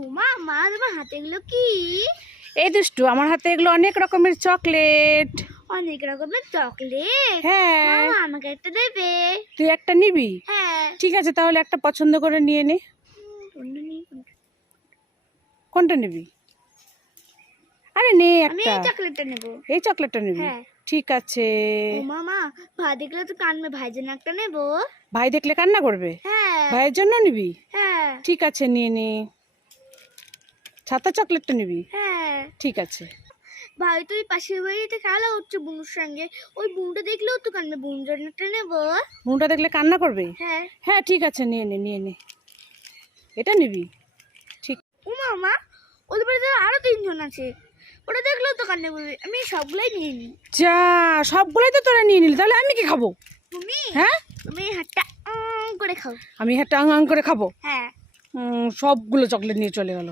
উমা মা, তোমার হাতে এগুলো কি? এই দুষ্টু, আমার হাতে এগুলো অনেক রকমের চকলেট। অনেক রকমের চকলেট? হ্যাঁ, মামা আমাকে একটা দেবে? তুই একটা নিবি? হ্যাঁ। ঠিক আছে, তাহলে একটা পছন্দ করে নিয়ে নে। কোনটা নিই, কোনটা? কোনটা নিবি? আরে নে আমি একটা। এই চকলেটটা নেব। এই চকলেটটা নিবি? হ্যাঁ। ঠিক আছে। উমা মা, ভাই দেখলে তো কানবে, ভাই জন্য একটা নেব। ভাই দেখলে কান্না করবে? হ্যাঁ। ভাইয়ের জন্য নিবি? হ্যাঁ। ঠিক আছে, নিয়ে নে। ছাতা চকলেটটা নিবি? হ্যাঁ। ঠিক আছে। ভাই তুই পাশের বাড়িতে খেলা হচ্ছে বুনুর সঙ্গে, ওই বুনুটা দেখলেও তো কানবে, বুনুর জন্য একটা নেব। বোনটা দেখলে কান্না করবে? হ্যাঁ। হ্যাঁ, ঠিক আছে, নিয়ে নে, নিয়ে নে। এটা নিবি? ঠিক। উমা মা, ওদের বাড়িতে আরো 3 জন আছে, ওরা দেখলেও তো কান্না করবে, আমি সবগুলাই নিয়ে নিই। যা, সবগুলোই তো তোরা নিয়ে নিলি, তাহলে আমি কি খাবো? তুমি হ্যাঁ, তুমি হাতটা করে খাও। আমি একটা আং আং করে খাবো? হ্যাঁ। সবগুলো চকলেট নিয়ে চলে গেল।